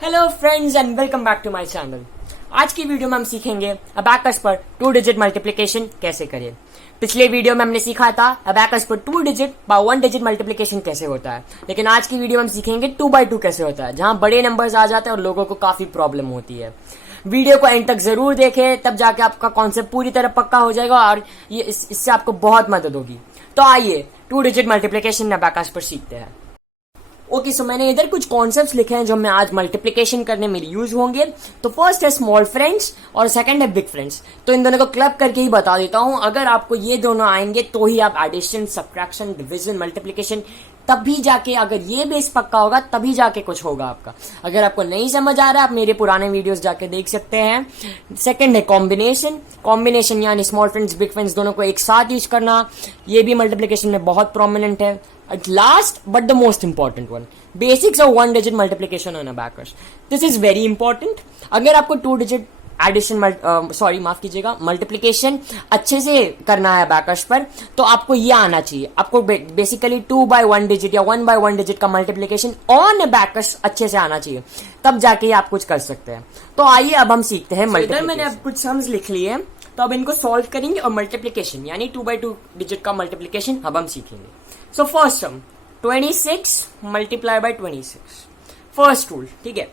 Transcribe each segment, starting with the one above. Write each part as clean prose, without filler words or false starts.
Hello friends and welcome back to my channel. आज की video में हम सीखेंगे अबैकस पर 2 डिजिट मल्टीप्लिकेशन कैसे करें। पिछले वीडियो में हमने सीखा था अबैकस पर 2 डिजिट बाय 1 डिजिट मल्टीप्लिकेशन कैसे होता है, लेकिन आज की वीडियो में हम सीखेंगे 2 बाय 2 कैसे होता है, जहां बड़े नंबर्स आ जाते हैं और लोगों को काफी प्रॉब्लम होती है। वीडियो को एंड तक जरूर देखें, तब जाके आपका कॉन्सेप्ट पूरी तरह पक्का हो जाएगा और ये इससे आपको बहुत मदद होगी। तो आइए 2 डिजिट मल्टीप्लिकेशन अबैकस पर सीखते हैं। ओके, सो मैंने इधर कुछ कॉन्सेप्ट्स लिखे हैं जो हमें आज मल्टीप्लिकेशन करने में यूज होंगे। तो फर्स्ट है स्मॉल फ्रेंड्स और सेकंड है बिग फ्रेंड्स। तो इन दोनों को क्लब करके ही बता देता हूं, अगर आपको ये दोनों आएंगे तो ही आप एडिशन, सब्ट्रैक्शन, डिवीजन, मल्टीप्लिकेशन, तभी जाके अगर ये बेस पक्का होगा तभी जाके कुछ होगा आपका। अगर आपको नहीं समझ आ रहा है आप मेरे पुराने वीडियोस जाके देख सकते हैं। सेकंड है कॉम्बिनेशन यानी स्मॉल फ्रेंड्स, बिग फ्रेंड्स दोनों को एक साथ यूज करना, ये भी मल्टीप्लिकेशन में बहुत प्रोमिनेंट है। At last but the most important one, basics of 1 digit multiplication on abacus. This is very important. अगर आपको 2 digit एडिशन माफ कीजिएगा मल्टीप्लिकेशन अच्छे से करना है अबैकस पर, तो आपको ये आना चाहिए। आपको बेसिकली 2 बाय 1 डिजिट या 1 बाय 1 डिजिट का मल्टीप्लिकेशन ऑन अबैकस अच्छे से आना चाहिए, तब जाके आप कुछ कर सकते हैं। तो आइए अब हम सीखते हैं मल्टीप्लिकेशन। मैंने अब कुछ सम्स लिख लिए हैं, तो अब इनको सॉल्व करेंगे और मल्टीप्लिकेशन यानी 2 बाय 2 डिजिट का मल्टीप्लिकेशन अब हम सीखेंगे। So first sum 26 multiply by 26। First rule, ठीक है,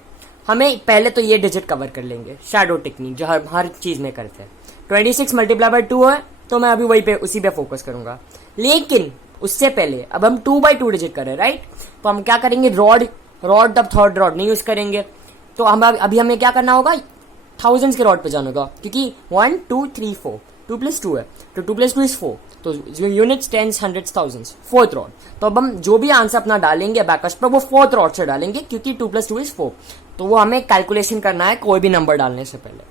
हमें पहले तो ये डिजिट कवर कर लेंगे, शैडो टेक्निक जो हर चीज में करते हैं। 26 मल्टीप्लाई बाय 2 है, तो मैं अभी उसी पे फोकस करूंगा। लेकिन उससे पहले अब हम 2 बाय 2 डिजिट कर रहे हैं, राइट? तो हम क्या करेंगे, रॉड तब थर्ड रॉड नहीं यूज करेंगे। तो हम अभी हमें क्या करना होगा, थाउजेंड्स के रॉड पे जाना होगा, क्योंकि 1 2 3 4 2 + 2 है, तो 2 + 2 is 4, तो units, tens, hundreds, thousands, fourth rod. तो अब हम जो भी आंसर अपना डालेंगे अबैकस पर वो फोर्थ रॉड से डालेंगे, क्योंकि 2 + 2 is 4, तो वो हमें कैलकुलेशन करना है कोई भी नंबर डालने से पहले।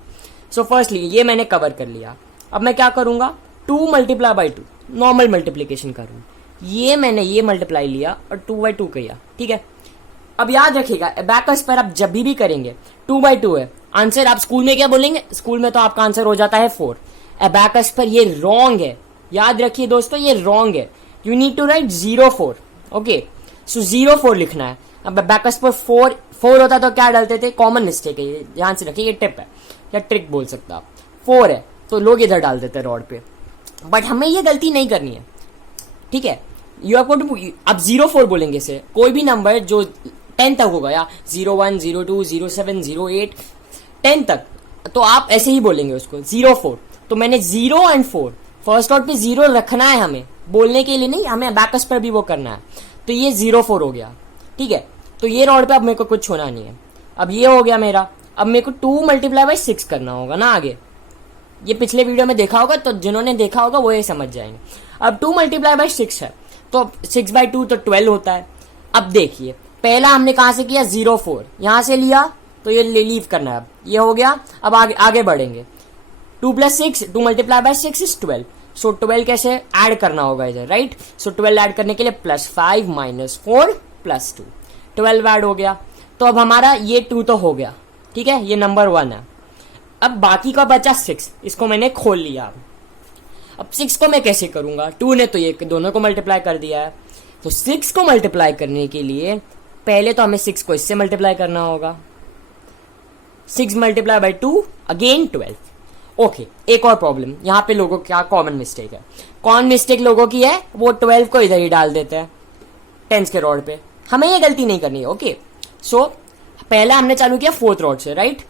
सो फर्स्टली ये मैंने कवर कर लिया। अब मैं क्या करूंगा, 2 मल्टीप्लाई बाय 2 नॉर्मल मल्टीप्लीकेशन करूँ। ये मैंने ये मल्टीप्लाई लिया और 2 बाय 2 किया, ठीक है। अब याद रखिएगा अबैकस पर आप जब भी करेंगे 2 बाय 2 है आंसर। आप स्कूल में क्या बोलेंगे, स्कूल में तो आपका आंसर हो जाता है 4। अबैकस पर ये रॉन्ग है, याद रखिए दोस्तों, ये रॉन्ग है। You need to write 0 4। Okay, so 0 4 लिखना है। अब अबैकस पर 4 होता तो क्या डालते थे, कॉमन मिस्टेक है ये, ध्यान से रखिए, ये टिप है या ट्रिक बोल सकता आप। 4 है तो लोग इधर डाल देते हैं रॉड पे, बट हमें ये गलती नहीं करनी है, ठीक है। यू हैव टू, अब 0 4 बोलेंगे से कोई भी नंबर जो 10 तक होगा, या 0 1 0 2 0 7 0 8 10 तक, तो आप ऐसे ही बोलेंगे उसको 0 4। तो मैंने 0 और 4 फर्स्ट रॉड पे 0 रखना है, हमें बोलने के लिए नहीं, हमें अबैकस पर भी वो करना है। तो ये 0 4 हो गया, ठीक है। तो ये रॉड पे अब मेरे को कुछ होना नहीं है। अब ये हो गया मेरा। अब मेरे को 2 मल्टीप्लाई बाय 6 करना होगा ना आगे। ये पिछले वीडियो में देखा होगा, तो जिन्होंने देखा होगा वो ये समझ जाएंगे। अब 2 मल्टीप्लाई बाय 6 है, तो 6 बाय 2 तो 12 होता है। अब देखिए पहला हमने कहां से किया, 0 4 यहां से लिया, तो ये लीव करना है। अब ये हो गया। अब आगे बढ़ेंगे। 2 + 6 2 मल्टीप्लाई बाय 6 is 12। सो 12 कैसे ऐड करना होगा इधर, राइट? सो 12 ऐड करने के लिए +5 - 4 + 2, 12 ऐड हो गया। तो अब हमारा ये 2 तो हो गया, ठीक है, ये नंबर 1 है। अब बाकी का बचा 6, इसको मैंने खोल लिया। अब 6 को मैं कैसे करूंगा, 2 ने तो ये दोनों को मल्टीप्लाई कर दिया है, तो 6 को मल्टीप्लाई करने के लिए पहले तो हमें 6 को इससे मल्टीप्लाई करना होगा। 6 मल्टीप्लाई बाय 2 अगेन 12। ओके, एक और प्रॉब्लम, यहाँ पे लोगों क्या कॉमन मिस्टेक है, कॉमन मिस्टेक लोगों की है, वो 12 को इधर ही डाल देते हैं टेंस के रॉड पे। हमें ये गलती नहीं करनी है। ओके, सो पहला हमने चालू किया 4th रॉड से, राइट?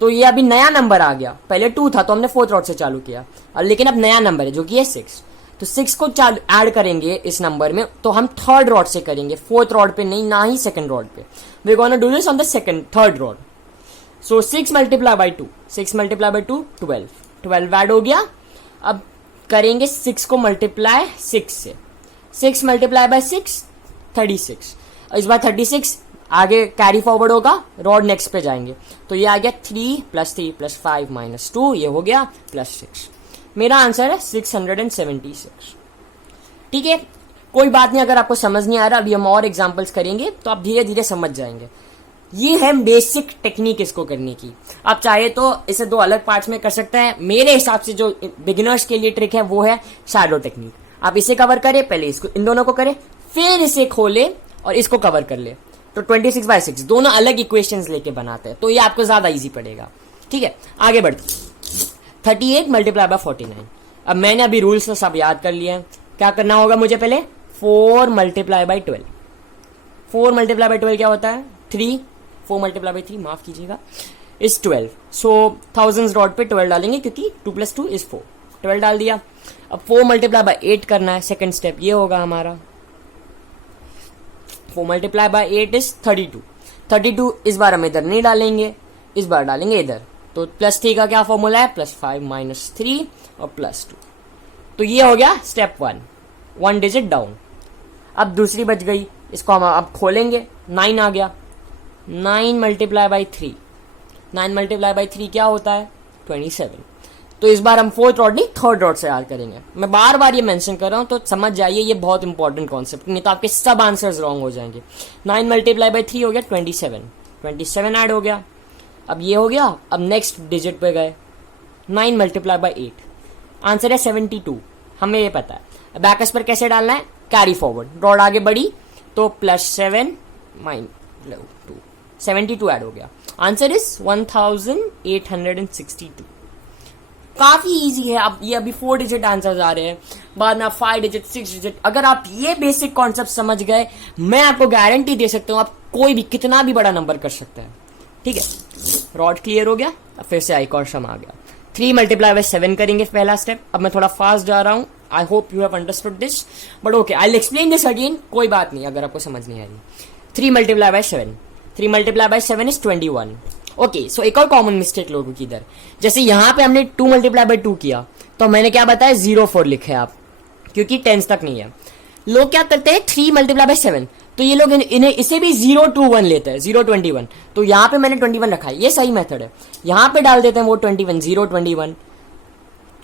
तो ये अभी नया नंबर आ गया, पहले 2 था तो हमने 4th रॉड से चालू किया, और लेकिन अब नया नंबर है जो कि है 6। तो 6 को ऐड करेंगे इस नंबर में, तो हम 3rd रॉड से करेंगे, 4th रॉड पे नहीं, ना ही 2nd रॉड पे। We gonna do this on the 3rd rod. So 6 multiply by 2 6 multiply by 2 12 add हो गया। अब करेंगे 6 को मल्टीप्लाई 6 से, 6 मल्टीप्लाई बाय 6 36। इस बार 36 आगे कैरी फॉरवर्ड होगा, रॉड नेक्स्ट पे जाएंगे, तो ये आ गया 3 + 3 + 5 - 2, ये हो गया +6। मेरा आंसर है 676, ठीक है। कोई बात नहीं, अगर आपको समझ नहीं आ रहा, अभी हम और एग्जांपल्स करेंगे तो आप धीरे धीरे समझ जाएंगे। ये है बेसिक टेक्निक इसको करने की। आप चाहे तो इसे 2 अलग पार्ट्स में कर सकते हैं। मेरे हिसाब से जो बिगिनर्स के लिए ट्रिक है वो है शैडो टेक्निक। आप इसे कवर करें, पहले इसको, इन दोनों को करें, फिर इसे खोले और इसको कवर कर ले। तो 26/6 दोनों अलग इक्वेशंस लेके बनाते हैं, तो ये आपको ज्यादा इजी पड़ेगा। ठीक है, आगे बढ़ते। 38 मल्टीप्लाई बाय 49। अब मैंने अभी रूल्स तो सब याद कर लिए हैं। क्या करना होगा मुझे पहले? 4 मल्टीप्लाई बाय 12। 4 मल्टीप्लाई बाय 12 क्या होता है? 3। 4 मल्टीप्लाई बाय 3, माफ कीजिएगा, इज 12। सो थाउजेंड्स डॉट पे 12 डालेंगे क्योंकि 2 + 2 = 4। 12 डाल दिया। अब 4 मल्टीप्लाई बाय 8 करना है, सेकंड स्टेप ये होगा हमारा। 4 मल्टीप्लाई बाय 8 इज 32। 32 इस बार हम इधर नहीं डालेंगे, इस बार डालेंगे इधर। तो +3 का क्या फॉर्मूला है? +5 - 3 और +2। तो ये हो गया स्टेप 1, 1 डिजिट डाउन। अब दूसरी बच गई, इसको हम अब खोलेंगे। 9 आ गया। 9 मल्टीप्लाई बाय 3। 9 मल्टीप्लाई बाय 3 क्या होता है? 27। तो इस बार हम फोर्थ रॉड नहीं थर्ड रॉड से याद करेंगे। मैं बार बार ये मेंशन कर रहा हूं, तो समझ जाइए ये बहुत इंपॉर्टेंट कॉन्सेप्ट, नहीं तो आपके सब आंसर्स रॉन्ग हो जाएंगे। 9 मल्टीप्लाई बाय 3 हो गया 27। 27 ऐड हो गया। अब ये हो गया। अब नेक्स्ट डिजिट पे गए। 9 मल्टीप्लाई बाय 8, आंसर है 72। हमें ये पता है। बैकस पर कैसे डालना है? Carry forward. रॉड आगे बढ़ी तो +7 - 2, 72 ऐड हो गया। Answer is 1862। काफी इजी है। अब ये अभी 4 डिजिट आंसर आ रहे हैं, बाद में आप 5 डिजिट 6 डिजिट। अगर आप ये बेसिक कॉन्सेप्ट समझ गए, मैं आपको गारंटी दे सकता हूं आप कोई भी कितना भी बड़ा नंबर कर सकते हैं। ठीक है, रॉड क्लियर हो गया। अब फिर से एक और सम आ गया। 3 मल्टीप्लाई बाय 7 करेंगे पहला स्टेप। अब मैं थोड़ा फास्ट जा रहा हूं, आई hope you have understood this, but okay I will explain this again. कोई बात नहीं अगर आपको समझ नहीं आ रही। 3 multiply by 7। 3 multiply by 7 is 21। Okay, so एक और कॉमन मिस्टेक लोगों की इधर, जैसे यहां पे हमने 2 मल्टीप्लाई बाय 2 किया, तो मैंने क्या बताया? 0 4 लिखे आप, क्योंकि 10 तक नहीं है। लोग क्या करते हैं? 3 मल्टीप्लाई बाय 7, तो ये लोग इन्हें इसे भी 0 2 1 लेते हैं, 0 21। तो यहां पे मैंने 21 रखा है, ये सही मेथड है। यहां पे डाल देते हैं वो 21, 0 21।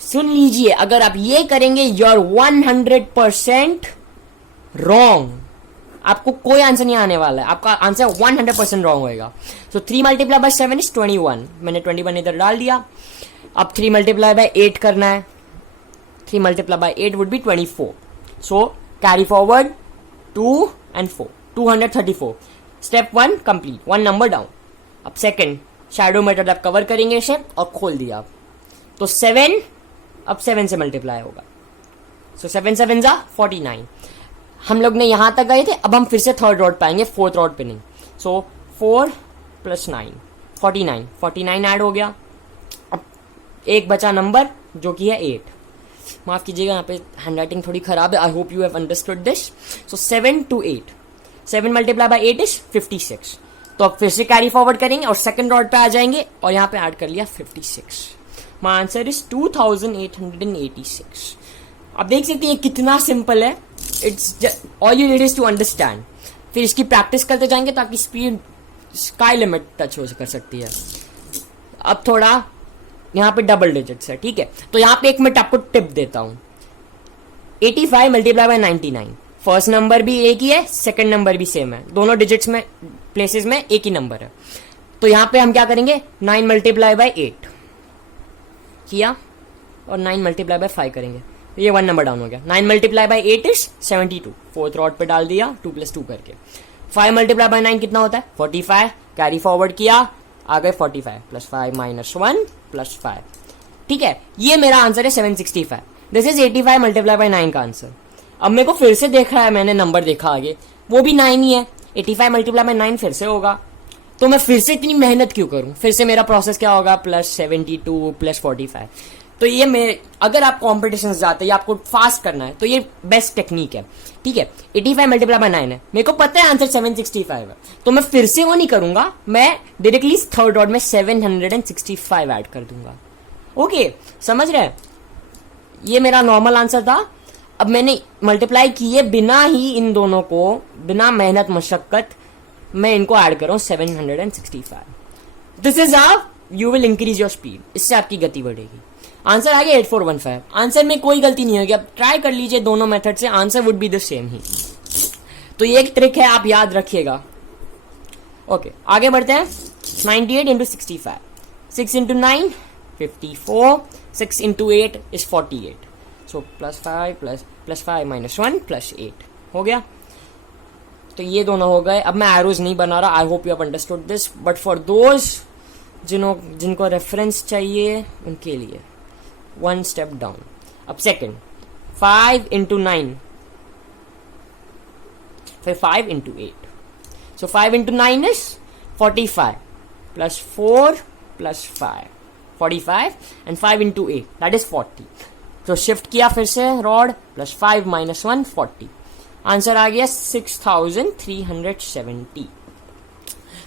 सुन लीजिए, अगर आप ये करेंगे यू आर 100% रॉन्ग। आपको कोई आंसर नहीं आने वाला है, आपका आंसर 100% रॉन्ग होएगा। सो 3 मल्टीप्लाई बाय 7 इज 21। मैंने 21 इधर डाल दिया। अब 3 मल्टीप्लाई बाय 8 करना है। 3 multiply by 8 would B 24। So carry forward 2 and 4, 234। Step 1 complete, 1 number down. अब सेकंड शैडो मेथड आप कवर करेंगे इसे और खोल दिया आप, तो 7 अब 7 से मल्टीप्लाई होगा। सो 7 7 जा 49। हम लोग ने यहां तक गए थे, अब हम फिर से थर्ड रॉड पाएंगे, फोर्थ रॉड पे नहीं। सो 4 + 9 49। 49 ऐड हो गया। अब एक बचा नंबर जो कि है 8। माफ कीजिएगा, यहाँ पे हैंडराइटिंग थोड़ी खराब है। आई hope you have understood this. So 7 to 8। 7 multiply by 8 is 56। तो अब फिर से कैरी फॉरवर्ड करेंगे और सेकंड रॉड पे आ जाएंगे और यहाँ पे ऐड कर लिया 56। My answer is 2886। आप देख सकते हैं कितना सिंपल है। It's all you need is to understand. फिर इसकी प्रैक्टिस करते जाएंगे ताकि स्पीड स्काई लिमिट टच हो कर सकती है। अब थोड़ा यहाँ पे डबल डिजिट्स है, ठीक है। तो यहाँ पे एक मैं आपको टिप देता हूं। 85 मल्टीप्लाई बाय 99। फर्स्ट नंबर भी एक ही है, सेकंड नंबर भी सेम है, दोनों डिजिट्स में प्लेसेस में एक ही नंबर है। तो यहाँ पे हम क्या करेंगे? 9 मल्टीप्लाई बाय 8 किया और 9 मल्टीप्लाई बाय 5 करेंगे, तो ये 1 नंबर डाउन हो गया। 9 multiply by 8 is 72। Fourth rod पे डाल दिया 2 + 2 करके। 5 मल्टीप्लाई बाय 9 कितना होता है? 45। कैरी फॉरवर्ड किया, आ गए 45 + 5 - 1 + 5। ठीक है, ये मेरा आंसर है 765। दिस इज 85 मल्टीप्लाई बाय 9 का आंसर। अब मेरे को फिर से देख रहा है, मैंने नंबर देखा आगे, वो भी 9 ही है। 85 मल्टीप्लाई बाय 9 फिर से होगा, तो मैं फिर से इतनी मेहनत क्यों करूं? फिर से मेरा प्रोसेस क्या होगा? +72 + 45। तो ये मेरे, अगर आप कॉम्पिटिशन जाते हैं या आपको फास्ट करना है तो ये बेस्ट टेक्निक है, ठीक है। 85 मल्टीप्लाई बाय 9 है, मेरे को पता है आंसर 765 है, तो मैं फिर से वो नहीं करूंगा, मैं डायरेक्टली थर्ड रॉड में 765 ऐड कर दूंगा। ओके, समझ रहे हैं? ये मेरा नॉर्मल आंसर था। अब मैंने मल्टीप्लाई किए बिना ही इन दोनों को, बिना मेहनत मशक्कत, मैं इनको ऐड कर रहा हूं 765। This is how you will increase your speed. इससे आपकी गति बढ़ेगी। आंसर आ गया 8415। आंसर में कोई गलती नहीं होगी। अब ट्राई कर लीजिए दोनों मेथड से, answer would be the same ही। तो ये एक ट्रिक है, आप याद रखिएगा। ओके, आगे बढ़ते हैं। 98 × 65। 6 × 9 54। 6 × 8 is 48। सो +5 + 1 + 8 हो गया। तो ये दोनों हो गए. अब मैं एरोज नहीं बना रहा. आई hope you have understood this, but for those जिनको रेफरेंस चाहिए उनके लिए वन स्टेप डाउन. अब सेकंड 5 into 9, फिर 5 into 8. So 5 into 9 is 45 plus 4 plus 5, 45, and 5 into 8 that is 40. तो शिफ्ट किया फिर से रॉड, प्लस 5 minus 1 40. आंसर आ गया 6370.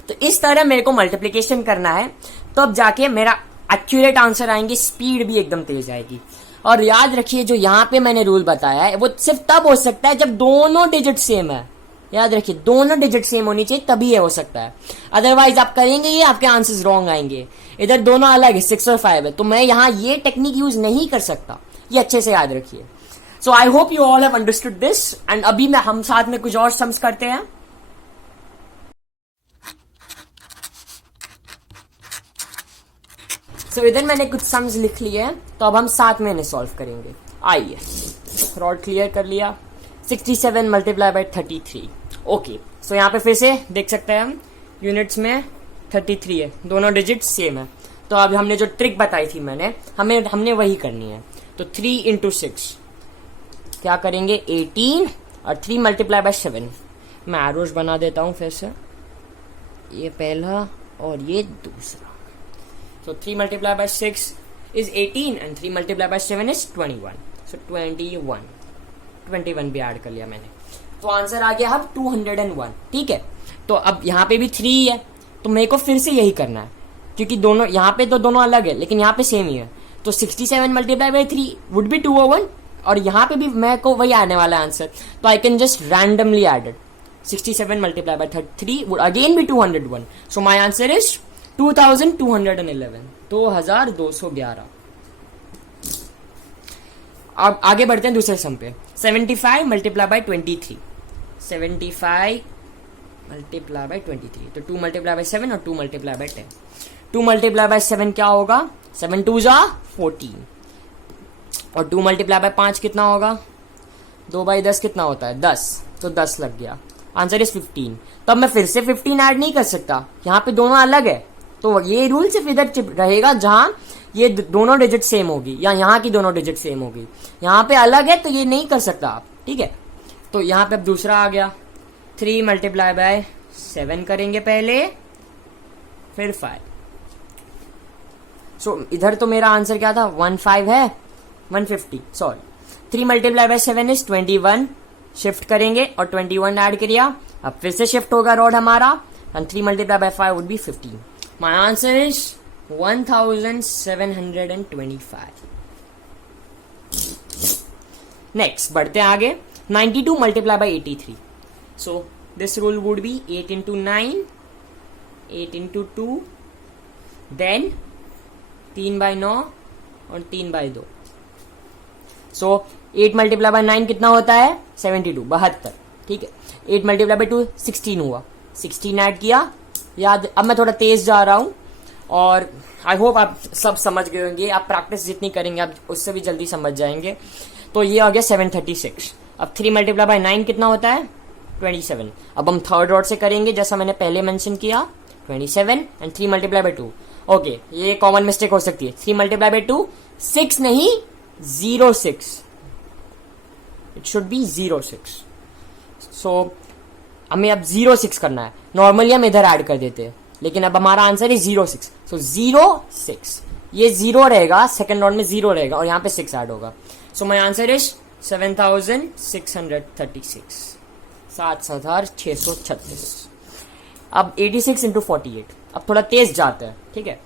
तो इस तरह मेरे को मल्टीप्लीकेशन करना है, तो अब जाके मेरा एक्यूरेट आंसर आएंगे, स्पीड भी एकदम तेज आएगी. और याद रखिए जो यहाँ पे मैंने रूल बताया है वो सिर्फ तब हो सकता है जब दोनों डिजिट सेम है. याद रखिए दोनों डिजिट सेम होनी चाहिए तभी ये हो सकता है. अदरवाइज आप करेंगे ये आपके आंसर्स रॉन्ग आएंगे. इधर दोनों अलग है, 6 और 5 है, तो मैं यहाँ ये टेक्निक यूज नहीं कर सकता. ये अच्छे से याद रखिए. So I hope you all have understood this. And अभी हम साथ में कुछ और सम्स करते हैं. सो इधर मैंने कुछ सम्स लिख लिए हैं, तो अब हम साथ में इन्हें सॉल्व करेंगे. आइए, रॉड क्लियर कर लिया. 67 मल्टीप्लाई बाय 33. ओके, सो यहाँ पे फिर से देख सकते हैं हम यूनिट्स में 33 है, दोनों डिजिट सेम है. तो अब हमने जो ट्रिक बताई थी हमने वही करनी है. तो 3 into 6 क्या करेंगे, 18, और 3 मल्टीप्लाई बाय 7. मैं एरोज बना देता हूं फिर से, ये पहला और ये दूसरा. So 3 multiplied by 6 is 18 and 3 multiplied by 7 is 21. So 21 भी ऐड कर लिया मैंने. तो आंसर आ गया अब 201. ठीक है, तो अब यहाँ पे भी 3 है, तो मेरे को फिर से यही करना है क्योंकि दोनों यहाँ पे तो दोनों अलग है लेकिन यहाँ पे सेम ही है. तो 67 मल्टीप्लाई बाय 3 वुड बी 201, और यहाँ पे भी मेरे को वही आने वाला आंसर. तो I can just randomly added 67 multiply by 3 would again be 201. So my answer is 2211. 2211. अब आगे बढ़ते हैं दूसरे सम पे. 75 मल्टीप्लाई बाय 23. 75 multiply by 23. तो 2 मल्टीप्लाई बाय 7 और 2 मल्टीप्लाई बाय 10. 2 मल्टीप्लाई बाय 7 क्या होगा, 7 2 जा 14, और 2 मल्टीप्लाई बाय 5 कितना होगा, 2 बाई 10 कितना होता है, 10. तो 10 लग गया. Answer is 15. तो अब मैं फिर से 15 ऐड नहीं कर सकता, यहाँ पे दोनों अलग है. तो ये रूल सिर्फ इधर रहेगा जहां ये दोनों डिजिट सेम होगी, या यहाँ की दोनों डिजिट सेम होगी. यहाँ पे अलग है तो ये नहीं कर सकता आप. ठीक है, तो यहाँ पे अब दूसरा आ गया. 3 मल्टीप्लाई बाय 7 करेंगे पहले, फिर 5. सो इधर तो मेरा आंसर क्या था, 15 है, 150 sorry. 3 multiply by 7 is 21. Shift करेंगे और 21 ऐड किया. अब फिर से शिफ्ट होगा रॉड हमारा, and 3 multiply by 5 would be 15. My answer is 1725. Next बढ़ते हैं आगे. 92 multiply by 83. So this rule would be 8 into 9, 8 into 2, then 3 by 9 और 3 by 2. सो 8 मल्टीप्लाई बाय 9 कितना होता है, 72, 72. ठीक है, 8 मल्टीप्लाई बाय 2 16 हुआ, 16 ऐड किया. याद, अब मैं थोड़ा तेज जा रहा हूं, और आई होप आप सब समझ गए होंगे. आप प्रैक्टिस जितनी करेंगे आप उससे भी जल्दी समझ जाएंगे. तो ये आ गया 736. अब 3 मल्टीप्लाई बाय 9 कितना होता है, 27. अब हम थर्ड रॉड से करेंगे जैसा मैंने पहले मेंशन किया, 27 एंड 3 मल्टीप्लाई बाय 2. ओके, ये कॉमन मिस्टेक हो सकती है. 3 मल्टीप्लाई बाय 2 6 नहीं 06. It should be 06. सो हमें अब 06 करना है. नॉर्मली हम इधर ऐड कर देते हैं, लेकिन अब हमारा आंसर है 06. सो 06, ये 0 रहेगा, सेकंड राउंड में 0 रहेगा, और यहाँ पे 6 ऐड होगा. सो माई आंसर इज 7636. 7636. अब 86 into 48. अब थोड़ा तेज जाते हैं. ठीक है,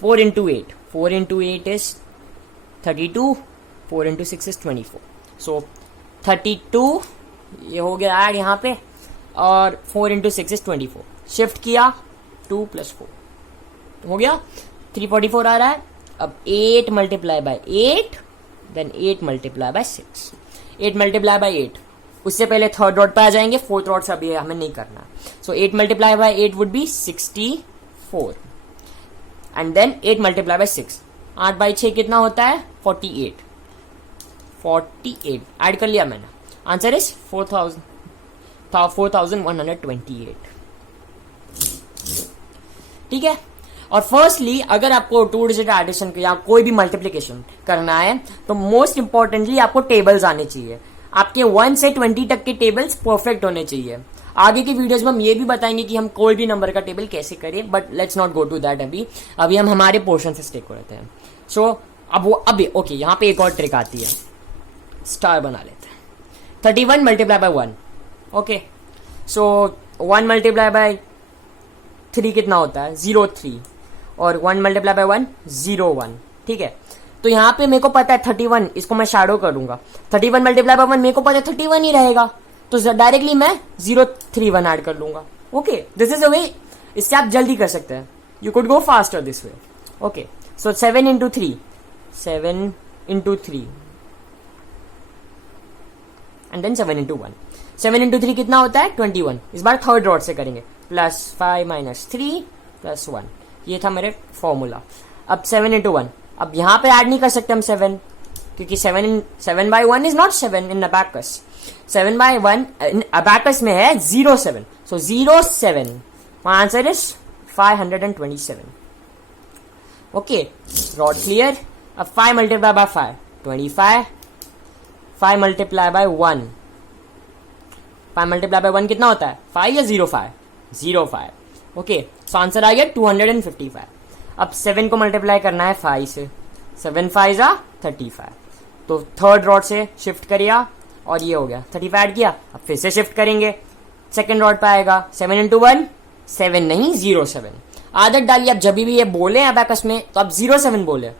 4 into 8. 4 into 8 is 32. 4 into 6 is 24. सो 32 ये हो गया ऐड यहाँ पे, और 4 into 6 is 24. शिफ्ट किया, 2 plus 4 हो गया, 344 आ रहा है. अब 8 multiply by 8, then 8 multiply by 6. 8 multiply by 8, उससे पहले थर्ड रॉड पे आ जाएंगे, फोर्थ रॉड से अभी हमें नहीं करना. So 8 multiply by 8 would be 64, and then 8 multiply by 6. 8 by 6 कितना होता है, 48. ऐड कर लिया मैंने. Answer is 4000. था 4128। ठीक है। और फर्स्टली अगर आपको 2 डिजिट एडिशन या कोई भी मल्टीप्लिकेशन करना है तो मोस्ट इंपॉर्टेंटली आपको टेबल्स आने चाहिए। आपके 1 से 20 तक के टेबल्स परफेक्ट होने चाहिए। आगे की वीडियोस में हम ये भी बताएंगे कि हम कोई भी नंबर का टेबल कैसे करें, but let's not go to that. अभी हम हमारे पोर्शन से स्टिक करते हैं। सो अब ओके, यहाँ पे एक और ट्रिक आती है, स्टार बना लेते हैं। 31 multiply by 1। Okay, so 1 multiply by 3 कितना होता है? 0 3, और 1 मल्टीप्लाई बाय 1 0 1। ठीक है, तो यहाँ पे मेरे को पता है 31, इसको मैं शैडो करूंगा। 31 मल्टीप्लाई बाय 1 मेरे को पता है 31 ही रहेगा, तो डायरेक्टली मैं 0 3 1 ऐड कर लूंगा। Okay, this is a way, इससे आप जल्दी कर सकते हैं। You could go faster this way. Okay, so 7 into 3, 7 into 3 and then 7 into 1। 7 into 3 कितना होता है? 21। इस बार थर्ड रॉड से करेंगे, +5 - 3 + 1। ये था मेरे फॉर्मूला। अब 7 इंटू 1, अब यहां पे ऐड नहीं कर सकते हम 7, क्योंकि 7 by 1 is not 7 in abacus. 7 by 1 abacus में है 0 7, सो 0 7। My answer is 527। Okay, rod clear. अब 5 multiply by 5 25, 5 multiply by 1, 5 multiply by 1 कितना होता है? 5 या 0 5? 0 5। ओके, सो आंसर आ गया 255। अब 7 को मल्टीप्लाई करना है 5 से, 7 5 35। तो थर्ड रॉड से शिफ्ट करिया और ये हो गया 35 ऐड किया। अब फिर से शिफ्ट करेंगे, सेकंड रॉड पे आएगा 7 इंटू 1, 7 नहीं 0 7। आदत डालिए, आप जब भी ये बोले अबैकस में तो आप 0 7 बोले।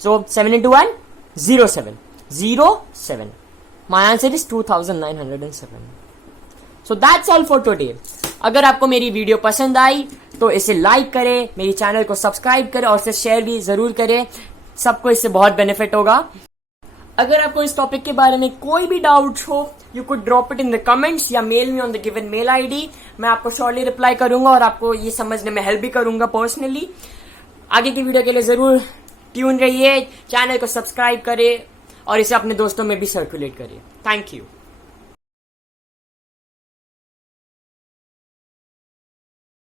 सो 7 into 1 0 7, 0 7। My answer is 2907। So that's all for today. अगर आपको मेरी वीडियो पसंद आई तो इसे लाइक करें, मेरी चैनल को सब्सक्राइब करें और इसे शेयर भी जरूर करें। सबको इससे बहुत बेनिफिट होगा। अगर आपको इस टॉपिक के बारे में कोई भी डाउट हो, you could drop it in the comments या mail me on the given mail ID. मैं आपको शॉर्टली रिप्लाई करूंगा और आपको ये समझने में हेल्प भी करूंगा पर्सनली। आगे की वीडियो के लिए जरूर ट्यून रहिए, चैनल को सब्सक्राइब करें और इसे अपने दोस्तों में भी सर्कुलेट करिए। Thank you.